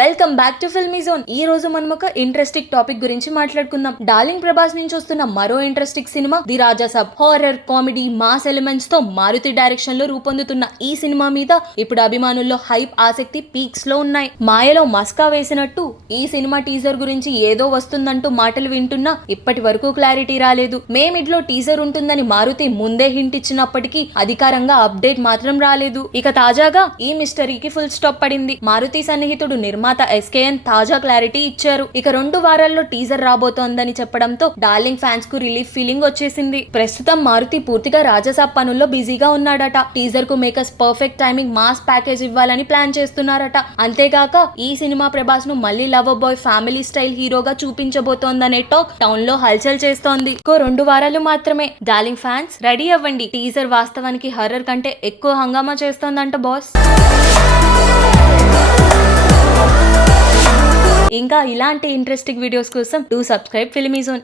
Welcome back to filmy zone. ఈ రోజు మనం ఒక ఇంట్రెస్టింగ్ టాపిక్ గురించి మాట్లాడుకుందాం. డార్లింగ్ ప్రభాస్ నుంచి వస్తున్న మరో interesting cinema the Raja Saab. Horror, comedy, mass elements తో మారుతి డైరెక్షన్ లో రూపొందుతున్న ఈ సినిమా మీద ఇప్పుడు అభిమానుల్లో హైప్, ఆసక్తి పీక్స్ లో ఉన్నాయి. మాయలో మస్కా వేసినట్టు ఈ సినిమా టీజర్ గురించి ఏదో వస్తుందంటూ మాటలు వింటున్నా ఇప్పటి వరకు క్లారిటీ రాలేదు. మే మిడ్ లో టీజర్ ఉంటుందని మారుతి ముందే హింట్ ఇచ్చినప్పటికీ అధికారంగా అప్డేట్ మాత్రం రాలేదు. ఇక తాజాగా ఈ మిస్టరీకి ఫుల్ స్టాప్ పడింది. మారుతి సన్నిహితుడు నిర్మాత ఎస్కేఎన్ తాజా క్లారిటీ ఇచ్చారు. ఇక 2 వారాల్లో టీజర్ రాబోతోందని చెప్పడంతో డార్లింగ్ ఫ్యాన్స్ కు రిలీఫ్ ఫీలింగ్ వచ్చేసింది. ప్రస్తుతం మారుతి పూర్తిగా రాజసాబ్ పనుల్లో బిజీగా ఉన్నాడట. టీజర్ కు makers perfect timing mass package ఇవ్వాలని ప్లాన్ చేస్తున్నారట. అంతేగాక ఈ సినిమా ప్రభాస్ ను మళ్ళీ లవర్ బాయ్ ఫ్యామిలీ స్టైల్ హీరోగా చూపించబోతోందనే టాక్ టౌన్ లో హల్చల్ చేస్తోంది. 2 వారాలు మాత్రమే. డార్లింగ్ ఫ్యాన్స్ రెడీ అవ్వండి. టీజర్ వాస్తవానికి హర్రర్ కంటే ఎక్కువ హంగామా చేస్తోందంట బాస్. ఇంకా ఇలాంటి ఇంట్రెస్టింగ్ వీడియోస్ కోసం డూ సబ్స్క్రైబ్ ఫిల్మీ జోన్.